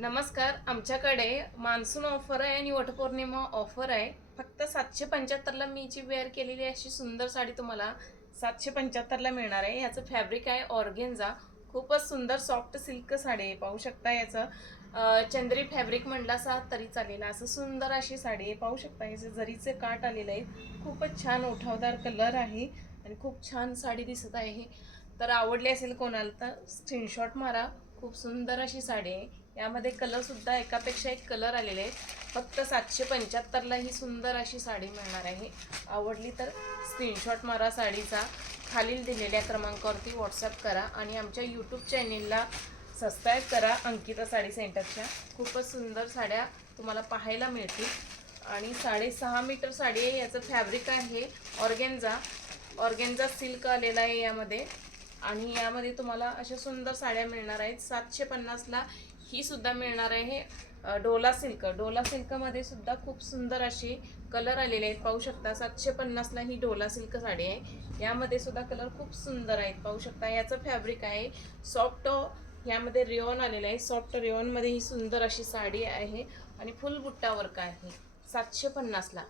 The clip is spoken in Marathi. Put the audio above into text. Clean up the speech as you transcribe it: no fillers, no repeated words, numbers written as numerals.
नमस्कार. आमच्याकडे मान्सून ऑफर आहे आणि वटपौर्णिमा ऑफर आहे. फक्त 775ला मी जी वेअर केलेली अशी सुंदर साडी तुम्हाला 775ला मिळणार आहे. ह्याचं फॅब्रिक आहे ऑर्गेन्झा. खूपच सुंदर सॉफ्ट सिल्क साडी आहे. पाहू शकता याचं चंद्री फॅब्रिक म्हणला असा तरी चालेल. असं सुंदर अशी साडी आहे. पाहू शकता याचे जरीचे काठ आलेले आहेत. खूपच छान उठावदार कलर आहे आणि खूप छान साडी दिसत आहे. तर आवडली असेल कोणाला तर स्क्रीनशॉट मारा. खूप सुंदर अशी साडी आहे. यामध्ये कलरसुद्धा एकापेक्षा एक कलर आलेले आहेत. फक्त 775ला ही सुंदर अशी साडी मिळणार आहे. आवडली तर स्क्रीनशॉट मारा साडीचा. खालील दिलेल्या क्रमांकावरती व्हॉट्सअप करा आणि आमच्या यूट्यूब चॅनेलला सबस्क्राईब करा अंकिता साडी सेंटरच्या. खूपच सुंदर साड्या तुम्हाला पाहायला मिळतील. आणि 6.5 मीटर साडी आहे. याचं फॅब्रिक आहे ऑर्गेन्झा सिल्क आलेला आहे यामध्ये. आणि यामध्ये तुम्हाला अशा सुंदर साड्या मिळणार आहेत. 750ला ही सुद्धा मिळणार आहे. डोला सिल्कमध्ये सुद्धा खूप सुंदर अशी कलर आलेले आहेत. पाहू शकता 750ला ही डोला सिल्क साडी आहे. यामध्ये सुद्धा कलर खूप सुंदर आहेत. पाहू शकता याचं फॅब्रिक आहे सॉफ्ट. यामध्ये रेयॉन आलेलं आहे. सॉफ्ट रेयॉनमध्ये ही सुंदर अशी साडी आहे आणि फुल बुट्टा वर्क आहे. 750ला